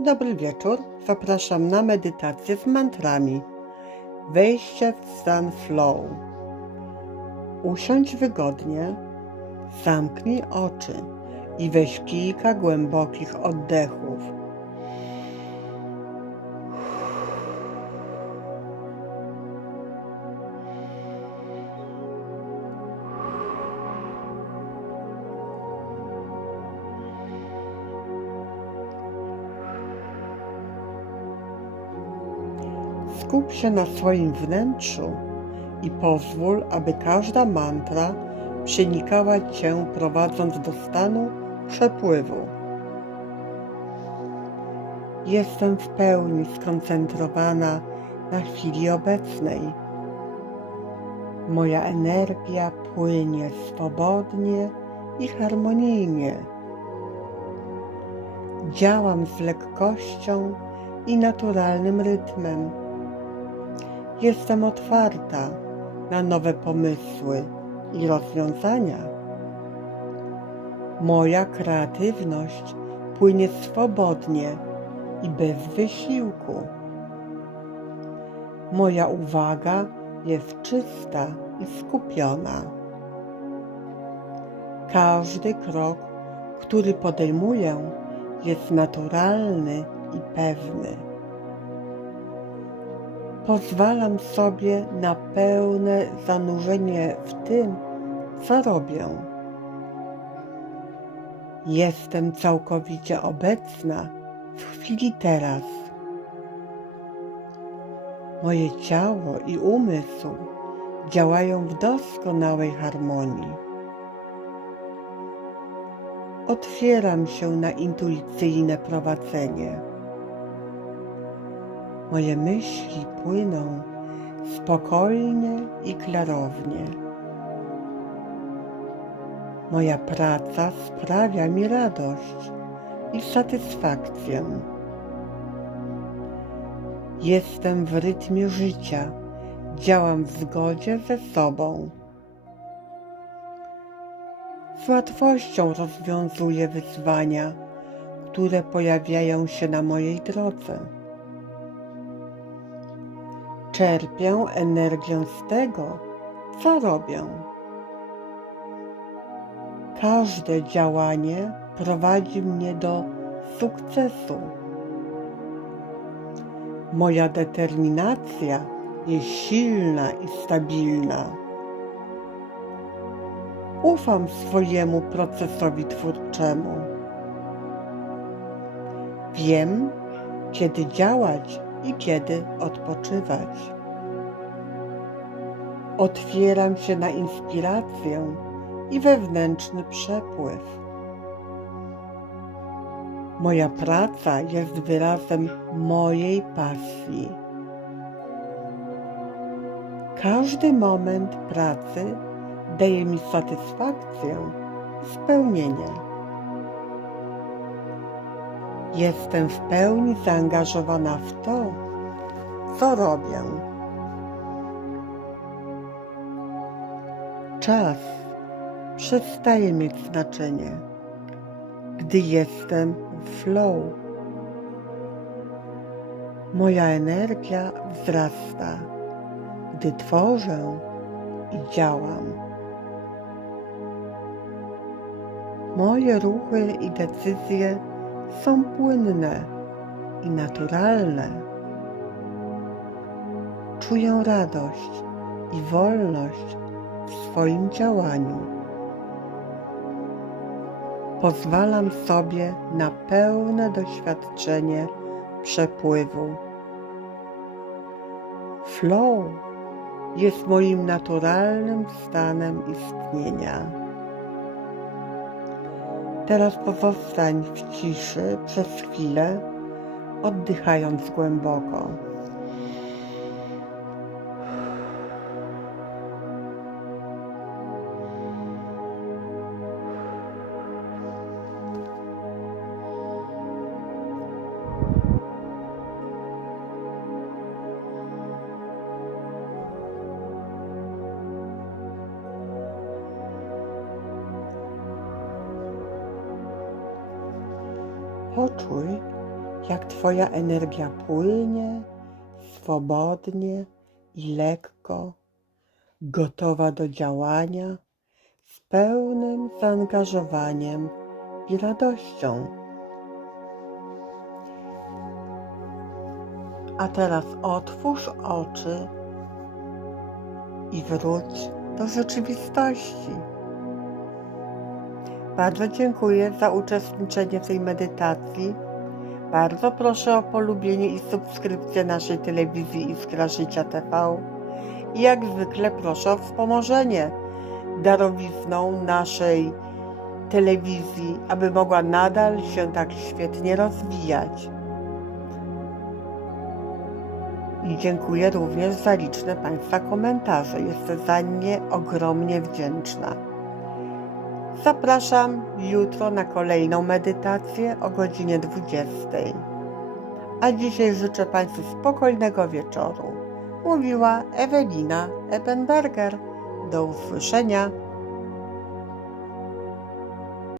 Dobry wieczór. Zapraszam na medytację z mantrami. Wejście w stan flow. Usiądź wygodnie, zamknij oczy i weź kilka głębokich oddechów. Skup się na swoim wnętrzu i pozwól, aby każda mantra przenikała Cię prowadząc do stanu przepływu. Jestem w pełni skoncentrowana na chwili obecnej. Moja energia płynie swobodnie i harmonijnie. Działam z lekkością i naturalnym rytmem. Jestem otwarta na nowe pomysły i rozwiązania. Moja kreatywność płynie swobodnie i bez wysiłku. Moja uwaga jest czysta i skupiona. Każdy krok, który podejmuję, jest naturalny i pewny. Pozwalam sobie na pełne zanurzenie w tym, co robię. Jestem całkowicie obecna w chwili teraz. Moje ciało i umysł działają w doskonałej harmonii. Otwieram się na intuicyjne prowadzenie. Moje myśli płyną spokojnie i klarownie. Moja praca sprawia mi radość i satysfakcję. Jestem w rytmie życia, działam w zgodzie ze sobą. Z łatwością rozwiązuję wyzwania, które pojawiają się na mojej drodze. Czerpię energię z tego, co robię. Każde działanie prowadzi mnie do sukcesu. Moja determinacja jest silna i stabilna. Ufam swojemu procesowi twórczemu. Wiem, kiedy działać i kiedy odpoczywać. Otwieram się na inspirację i wewnętrzny przepływ. Moja praca jest wyrazem mojej pasji. Każdy moment pracy daje mi satysfakcję i spełnienie. Jestem w pełni zaangażowana w to, co robię. Czas przestaje mieć znaczenie, gdy jestem w flow. Moja energia wzrasta, gdy tworzę i działam. Moje ruchy i decyzje są płynne i naturalne. Czuję radość i wolność w swoim działaniu. Pozwalam sobie na pełne doświadczenie przepływu. Flow jest moim naturalnym stanem istnienia. Teraz pozostań w ciszy przez chwilę, oddychając głęboko. Poczuj, jak Twoja energia płynie swobodnie i lekko, gotowa do działania z pełnym zaangażowaniem i radością. A teraz otwórz oczy i wróć do rzeczywistości. Bardzo dziękuję za uczestniczenie w tej medytacji. Bardzo proszę o polubienie i subskrypcję naszej telewizji Iskra Życia TV. I jak zwykle proszę o wspomożenie darowizną naszej telewizji, aby mogła nadal się tak świetnie rozwijać. I dziękuję również za liczne Państwa komentarze. Jestem za nie ogromnie wdzięczna. Zapraszam jutro na kolejną medytację o godzinie 20. A dzisiaj życzę Państwu spokojnego wieczoru. Mówiła Ewelina Ebenberger. Do usłyszenia.